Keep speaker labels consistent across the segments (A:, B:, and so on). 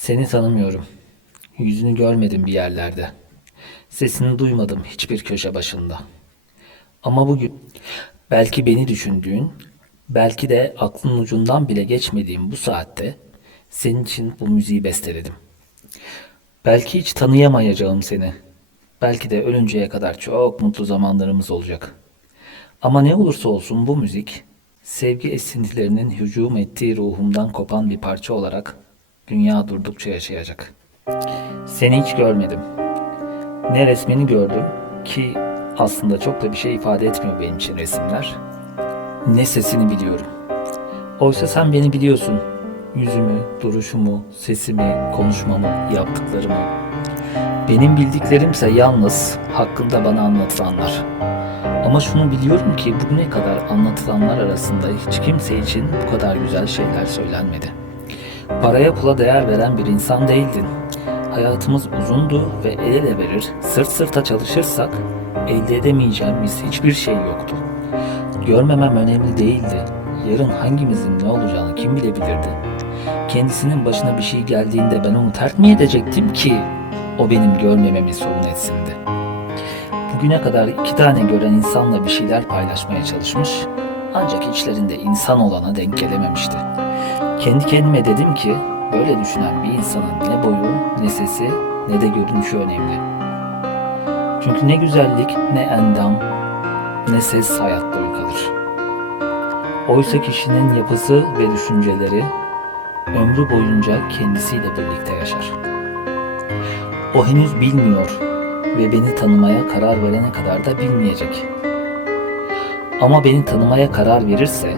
A: Seni tanımıyorum. Yüzünü görmedim bir yerlerde. Sesini duymadım hiçbir köşe başında. Ama bugün belki beni düşündüğün, belki de aklın ucundan bile geçmediğim bu saatte senin için bu müziği besteledim. Belki hiç tanıyamayacağım seni. Belki de ölünceye kadar çok mutlu zamanlarımız olacak. Ama ne olursa olsun bu müzik, sevgi esintilerinin hücum ettiği ruhumdan kopan bir parça olarak dünya durdukça yaşayacak. Seni hiç görmedim. Ne resmini gördüm ki aslında çok da bir şey ifade etmiyor benim için resimler. Ne sesini biliyorum. Oysa sen beni biliyorsun. Yüzümü, duruşumu, sesimi, konuşmamı, yaptıklarımı. Benim bildiklerimse yalnız hakkında bana anlatılanlar. Ama şunu biliyorum ki bugüne kadar anlatılanlar arasında hiç kimse için bu kadar güzel şeyler söylenmedi. Paraya pula değer veren bir insan değildin. Hayatımız uzundu ve el ele verir, sırt sırta çalışırsak elde edemeyeceğimiz hiçbir şey yoktu. Görmemem önemli değildi. Yarın hangimizin ne olacağını kim bilebilirdi? Kendisinin başına bir şey geldiğinde ben onu terk mi edecektim ki o benim görmememi sorun etsindi? Bugüne kadar iki tane gören insanla bir şeyler paylaşmaya çalışmış ancak içlerinde insan olana denk gelememişti. Kendi kendime dedim ki böyle düşünen bir insanın ne boyu, ne sesi, ne de görünüşü önemli. Çünkü ne güzellik, ne endam, ne ses hayat boyu kalır. Oysa kişinin yapısı ve düşünceleri ömrü boyunca kendisiyle birlikte yaşar. O henüz bilmiyor ve beni tanımaya karar verene kadar da bilmeyecek. Ama beni tanımaya karar verirse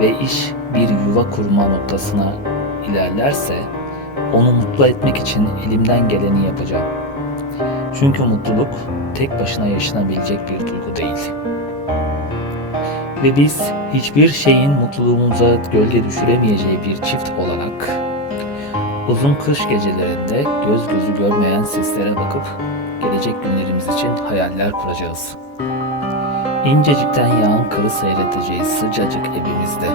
A: ve iş bir yuva kurma noktasına ilerlerse onu mutlu etmek için elimden geleni yapacağım. Çünkü mutluluk tek başına yaşanabilecek bir duygu değil. Ve biz hiçbir şeyin mutluluğumuza gölge düşüremeyeceği bir çift olarak uzun kış gecelerinde göz gözü görmeyen seslere bakıp gelecek günlerimiz için hayaller kuracağız. İncecikten yağan karı seyredeceğiz sıcacık evimizde.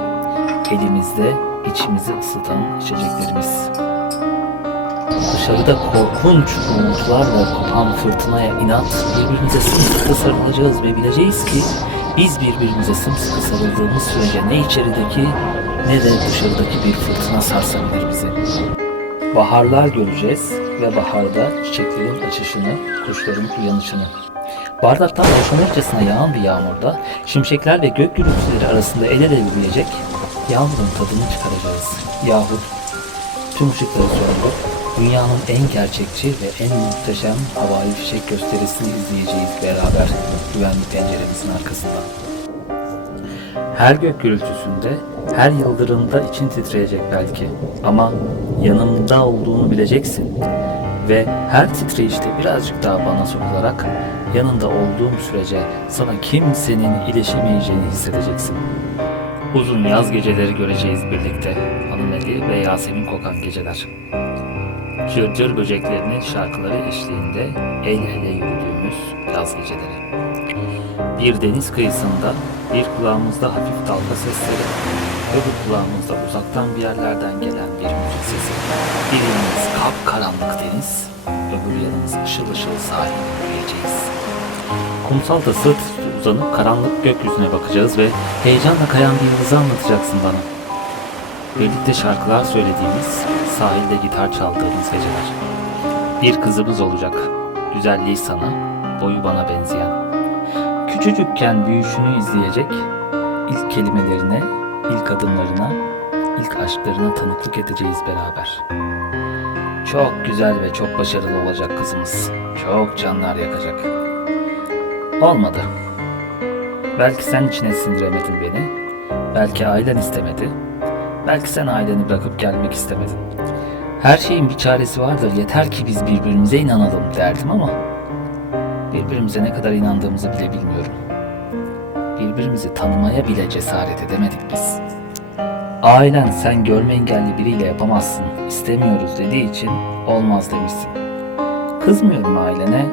A: Elimizde içimizi ısıtan içeceklerimiz. Dışarıda korkunç umutlarla kopan fırtınaya inat birbirimize sımsıkı sarılacağız ve bileceğiz ki biz birbirimize sımsıkı sarıldığımız sürece ne içerideki ne de dışarıdaki bir fırtına sarsabilir bizi. Baharlar göreceğiz ve baharda çiçeklerin açışını, kuşların uyanışını. Bardaktan boşanırcasına yağan bir yağmurda şimşekler ve gök gürültüleri arasında el ele yürüyecek yağmurun tadını çıkaracağız. Yahut tüm ışıkları söndürüp dünyanın en gerçekçi ve en muhteşem havai fişek gösterisini izleyeceğiz beraber güvenli penceremizin arkasında. Her gök gürültüsünde, her yıldırımda için titreyecek belki ama yanımda olduğunu bileceksin ve her titreyişte birazcık daha bana sokularak yanında olduğum sürece sana kimsenin ileşemeyeceğini hissedeceksin. Uzun yaz geceleri göreceğiz birlikte. Hanımeli ve Yasemin kokan geceler. Cırcır böceklerinin şarkıları eşliğinde el ele yürüdüğümüz yaz geceleri. Bir deniz kıyısında bir kulağımızda hafif dalga sesleri, öbür kulağımızda uzaktan bir yerlerden gelen bir müzik sesi. Bir yanımız kapkaranlık deniz, öbür yanımız ışıl ışıl sahil yürüyeceğiz. Kumsalda sırt üstü uzanıp karanlık gökyüzüne bakacağız ve heyecanla kayan bir yıldızı anlatacaksın bana. Birlikte şarkılar söylediğimiz, sahilde gitar çaldığımız geceler. Bir kızımız olacak. Güzelliği sana, boyu bana benzeyen. Küçücükken büyüşünü izleyecek, ilk kelimelerine, ilk adımlarına, ilk aşklarına tanıklık edeceğiz beraber. Çok güzel ve çok başarılı olacak kızımız. Çok canlar yakacak. Olmadı. Belki sen içine sindiremedin beni. Belki ailen istemedi. Belki sen aileni bırakıp gelmek istemedin. Her şeyin bir çaresi vardır. Yeter ki biz birbirimize inanalım derdim ama birbirimize ne kadar inandığımızı bile bilmiyorum. Birbirimizi tanımaya bile cesaret edemedik biz. Ailen sen görme engelli biriyle yapamazsın, istemiyoruz dediği için olmaz demişsin. Kızmıyorum ailene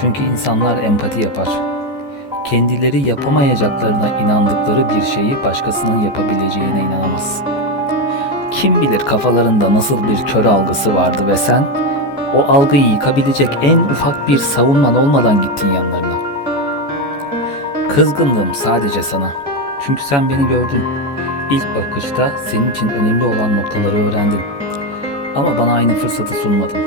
A: çünkü insanlar empati yapar. Kendileri yapamayacaklarına inandıkları bir şeyi başkasının yapabileceğine inanamaz. Kim bilir kafalarında nasıl bir kör algısı vardı ve sen o algıyı yıkabilecek en ufak bir savunman olmadan gittin yanlarına. Kızgındım sadece sana. Çünkü sen beni gördün. İlk bakışta senin için önemli olan noktaları öğrendin. Ama bana aynı fırsatı sunmadın.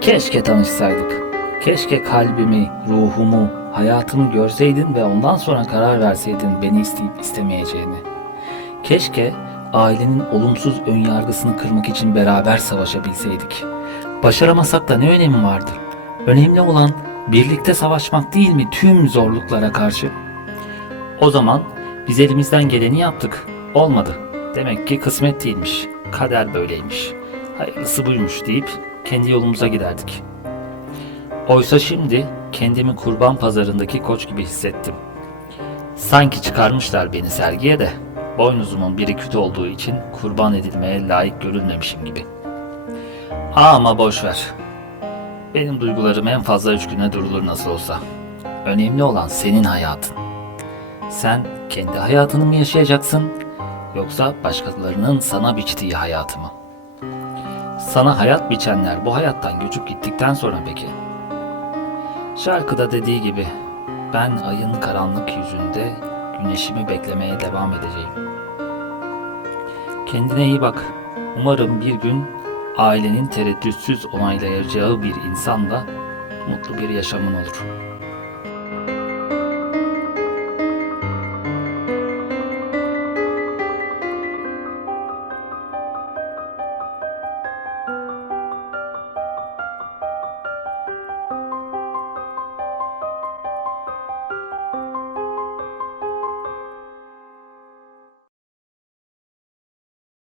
A: Keşke tanışsaydık. Keşke kalbimi, ruhumu, hayatımı görseydin ve ondan sonra karar verseydin beni isteyip istemeyeceğini. Keşke ailenin olumsuz önyargısını kırmak için beraber savaşabilseydik. Başaramasak da ne önemi vardı? Önemli olan birlikte savaşmak değil mi tüm zorluklara karşı? O zaman biz elimizden geleni yaptık. Olmadı. Demek ki kısmet değilmiş. Kader böyleymiş. Hayırlısı buymuş deyip kendi yolumuza giderdik. Oysa şimdi kendimi kurban pazarındaki koç gibi hissettim. Sanki çıkarmışlar beni sergiye de boynuzumun biri küt olduğu için kurban edilmeye layık görülmemişim gibi. Ama boş ver. Benim duygularım en fazla üç güne durulur nasıl olsa. Önemli olan senin hayatın. Sen kendi hayatını mı yaşayacaksın yoksa başkalarının sana biçtiği hayatı mı? Sana hayat biçenler bu hayattan göçüp gittikten sonra peki? Şarkıda dediği gibi ben ayın karanlık yüzünde güneşimi beklemeye devam edeceğim. Kendine iyi bak. Umarım bir gün ailenin tereddütsüz onaylayacağı bir insanla mutlu bir yaşamın olur.